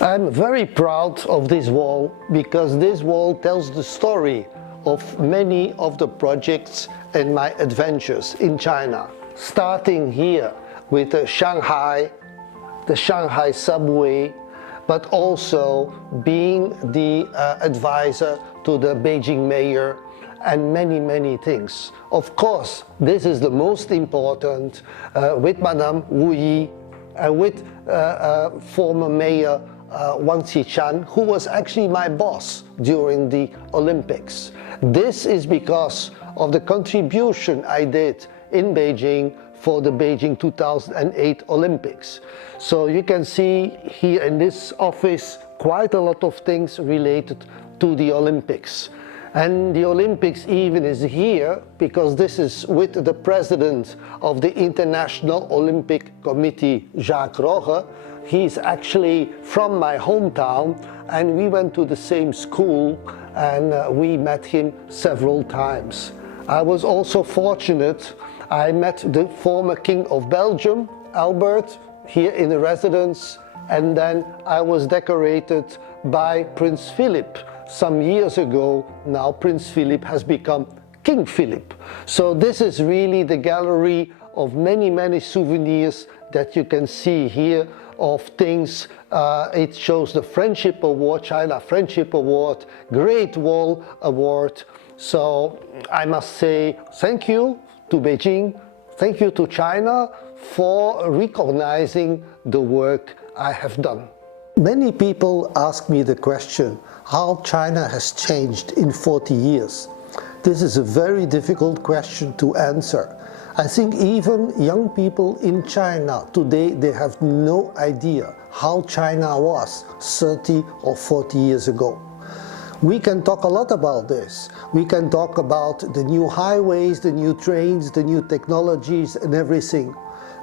I'm very proud of this wall because this wall tells the story of many of the projects and my adventures in China. Starting here with the Shanghai subway, but also being the advisor to the Beijing mayor and many things. Of course, this is the most important with Madame UWEE and with former mayor Wang Qichan, who was actually my boss during the Olympics. This is because of the contribution I did in Beijing for the Beijing 2008 Olympics. So you can see here in this office quite a lot of things related to the Olympics. And the Olympics even is here because this is with the president of the International Olympic Committee, Jacques Rogge. He's actually from my hometown and we went to the same school and we met him several times. I was also fortunate. I met the former King of Belgium, Gilbert, here in the residence, and then I was decorated by Prince Philip some years ago. Now Prince Philip has become King Philip. So this is really the gallery of many souvenirs that you can see here of things. It shows the Friendship Award, China Friendship Award, Great Wall Award. So I must say thank you to Beijing, thank you to China for recognizing the work I have done. Many people ask me the question how China has changed in 40 years. This is a very difficult question to answer. I think even young people in China today, they have no idea how China was 30 or 40 years ago. We can talk a lot about this. We can talk about the new highways, the new trains, the new technologies and everything.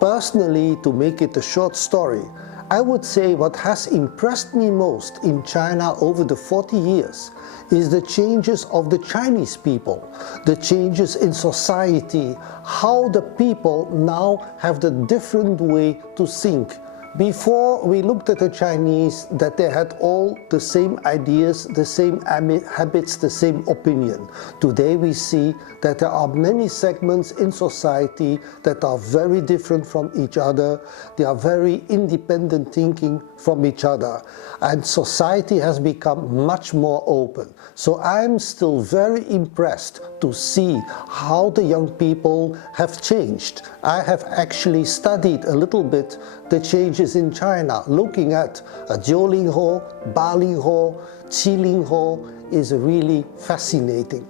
Personally, to make it a short story, I would say what has impressed me most in China over the 40 years is the changes of the Chinese people, the changes in society, how the people now have the different way to think. Before, we looked at the Chinese that they had all the same ideas, the same habits, the same opinion. Today we see that there are many segments in society that are very different from each other. They are very independent thinking from each other. And society has become much more open. So I'm still very impressed to see how the young people have changed. I have actually studied a little bit the changes in China, looking at Jiulingho, Balingho, Qilingho is really fascinating.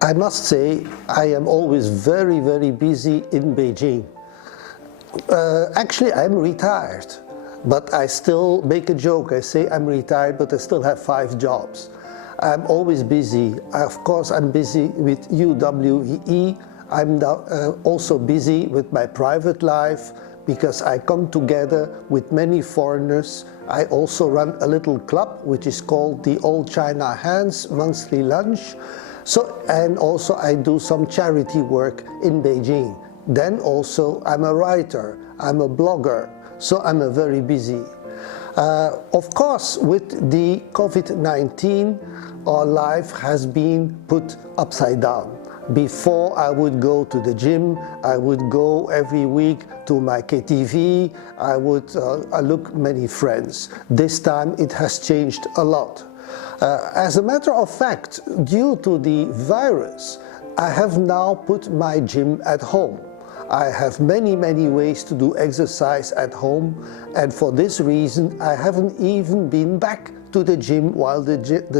I must say I am always very busy in Beijing. Actually, I'm retired, but I still make a joke. I say I'm retired, but I still have 5 jobs. I'm always busy. Of course, I'm busy with UWEE. I'm also busy with my private life because I come together with many foreigners. I also run a little club which is called the All China Hands monthly lunch. And also I do some charity work in Beijing. Then also I'm a writer, I'm a blogger, so I'm very busy. Of course, with the COVID-19, our life has been put upside down. Before I would go to the gym, I would go every week to my KTV, I would look many friends. This time it has changed a lot. As a matter of fact, due to the virus, I have now put my gym at home. I have many ways to do exercise at home, and for this reason I haven't even been back to the gym while the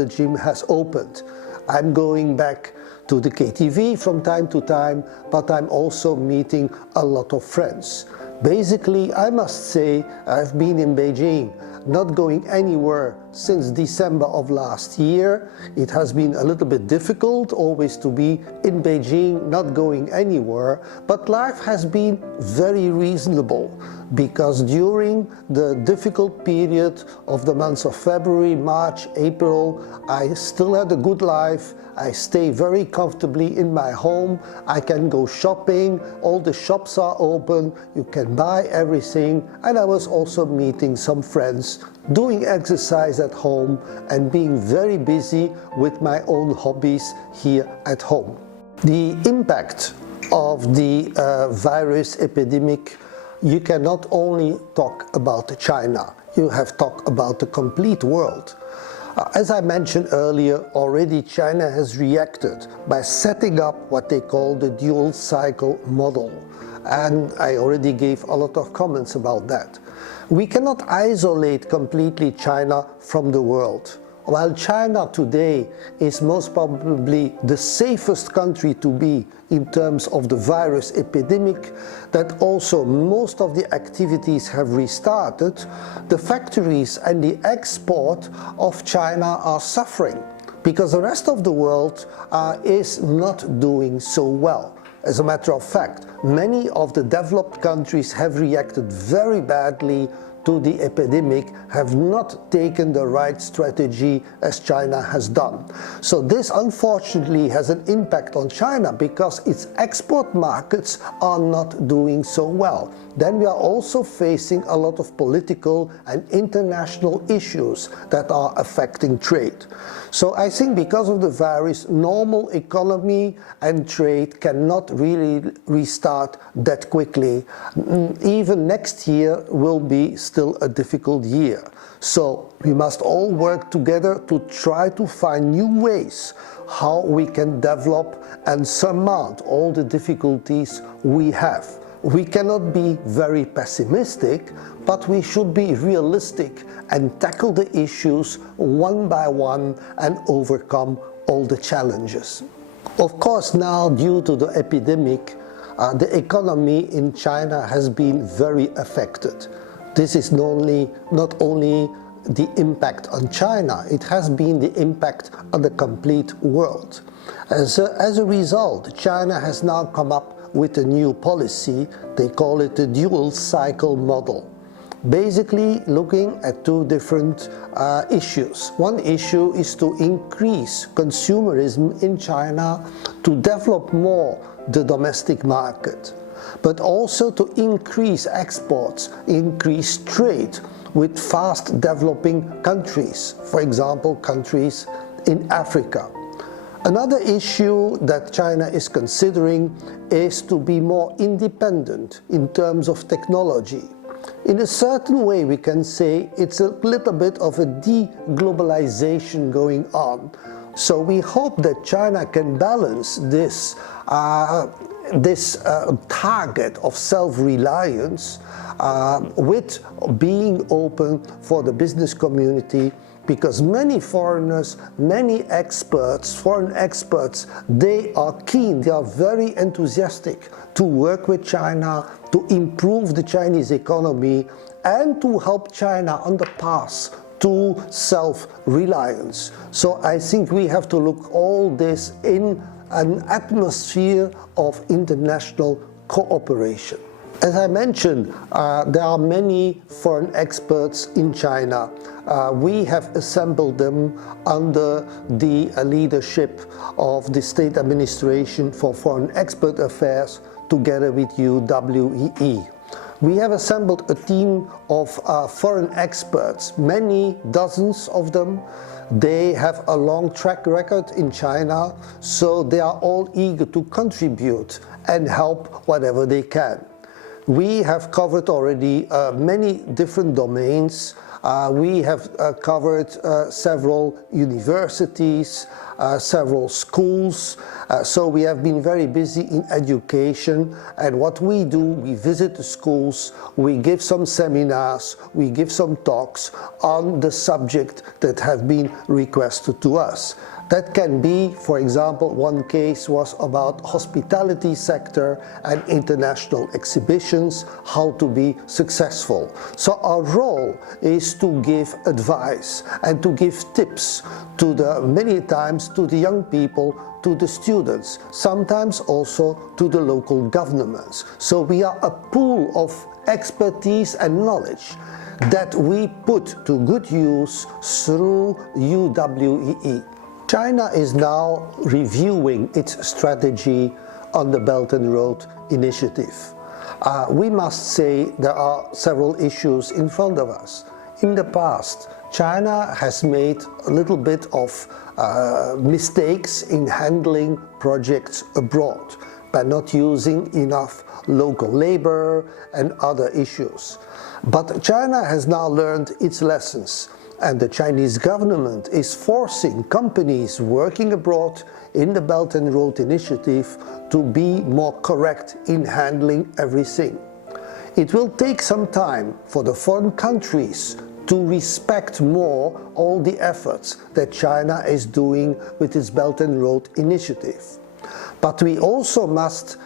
gym has opened. I'm going back to the KTV from time to time, but I'm also meeting a lot of friends. Basically, I must say I've been in Beijing, not going anywhere since December of last year. It has been a little bit difficult always to be in Beijing, not going anywhere, but life has been very reasonable. because during the difficult period of the months of February, March, April, I still had a good life. I stay very comfortably in my home. I can go shopping, all the shops are open, you can buy everything, and I was also meeting some friends, doing exercise at home and being very busy with my own hobbies here at home. The impact of the virus epidemic, you cannot only talk about China, you have talked about the complete world. As I mentioned earlier, already China has reacted by setting up what they call the dual cycle model. And I already gave a lot of comments about that. We cannot isolate completely China from the world. While China today is most probably the safest country to be in terms of the virus epidemic, that also most of the activities have restarted, the factories and the export of China are suffering because the rest of the world is not doing so well. As a matter of fact, many of the developed countries have reacted very badly to the epidemic, have not taken the right strategy as China has done. So this unfortunately has an impact on China because its export markets are not doing so well. Then we are also facing a lot of political and international issues that are affecting trade. So I think because of the virus, normal economy and trade cannot really restart that quickly. Even next year will be still a difficult year. So we must all work together to try to find new ways how we can develop and surmount all the difficulties we have. We cannot be very pessimistic, but we should be realistic and tackle the issues one by one and overcome all the challenges. Of course, now due to the epidemic, the economy in China has been very affected. This is not only the impact on China, it has been the impact on the complete world. As a result, China has now come up with a new policy. They call it the dual cycle model. Basically looking at two different issues. One issue is to increase consumerism in China, to develop more the domestic market, but also to increase exports, increase trade with fast developing countries, for example, countries in Africa. Another issue that China is considering is to be more independent in terms of technology. In a certain way, we can say it's a little bit of a de-globalization going on. So we hope that China can balance this target of self-reliance with being open for the business community, because many foreigners, many experts, foreign experts, they are keen, they are very enthusiastic to work with China, to improve the Chinese economy and to help China on the path to self-reliance. So I think we have to look all this in an atmosphere of international cooperation. As I mentioned, there are many foreign experts in China. We have assembled them under the leadership of the State Administration for Foreign Expert Affairs together with UWEE. We have assembled a team of foreign experts, many dozens of them. They have a long track record in China, so they are all eager to contribute and help whatever they can. We have covered already many different domains. We have covered several universities, several schools. So we have been very busy in education. And what we do, we visit the schools, we give some seminars, we give some talks on the subject that have been requested to us. That can be, for example, one case was about hospitality sector and international exhibitions, how to be successful. So our role is to give advice and to give tips to many times to the young people, to the students, sometimes also to the local governments. So we are a pool of expertise and knowledge that we put to good use through UWEE. China is now reviewing its strategy on the Belt and Road Initiative. We must say there are several issues in front of us. In the past, China has made a little bit of mistakes in handling projects abroad by not using enough local labor and other issues. But China has now learned its lessons, and the Chinese government is forcing companies working abroad in the Belt and Road Initiative to be more correct in handling everything. It will take some time for the foreign countries to respect more all the efforts that China is doing with its Belt and Road Initiative. But we also must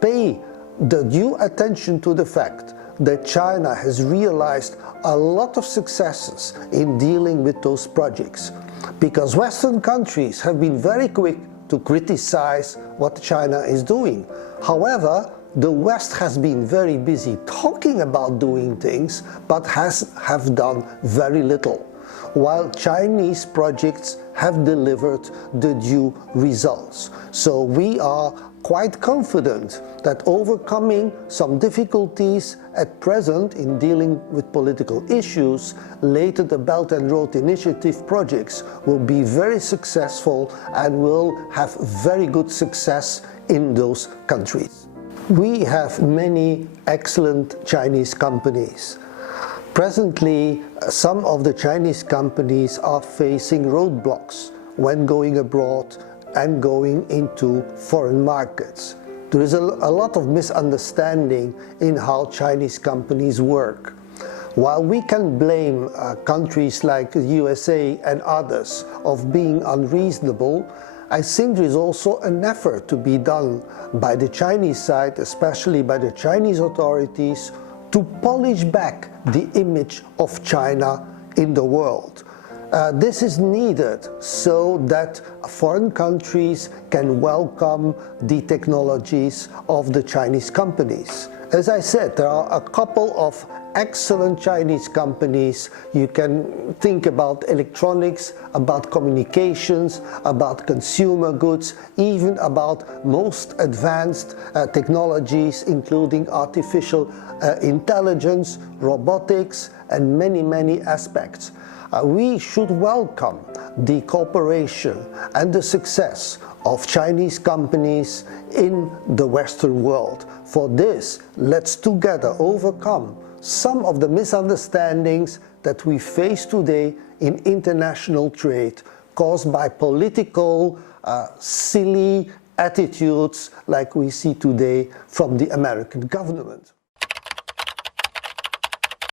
pay the due attention to the fact that China has realized a lot of successes in dealing with those projects, because Western countries have been very quick to criticize what China is doing. However, the West has been very busy talking about doing things, but have done very little, while Chinese projects have delivered the due results. So we are quite confident that overcoming some difficulties at present in dealing with political issues, later the Belt and Road Initiative projects will be very successful and will have very good success in those countries. We have many excellent Chinese companies. Presently, some of the Chinese companies are facing roadblocks when going abroad and going into foreign markets. There is a lot of misunderstanding in how Chinese companies work. While we can blame countries like the USA and others of being unreasonable, I think there is also an effort to be done by the Chinese side, especially by the Chinese authorities, to polish back the image of China in the world. This is needed so that foreign countries can welcome the technologies of the Chinese companies. As I said, there are a couple of excellent Chinese companies. You can think about electronics, about communications, about consumer goods, even about most advanced technologies, including artificial intelligence, robotics, and many aspects. We should welcome the cooperation and the success of Chinese companies in the Western world. For this, let's together overcome some of the misunderstandings that we face today in international trade caused by political, silly attitudes like we see today from the American government.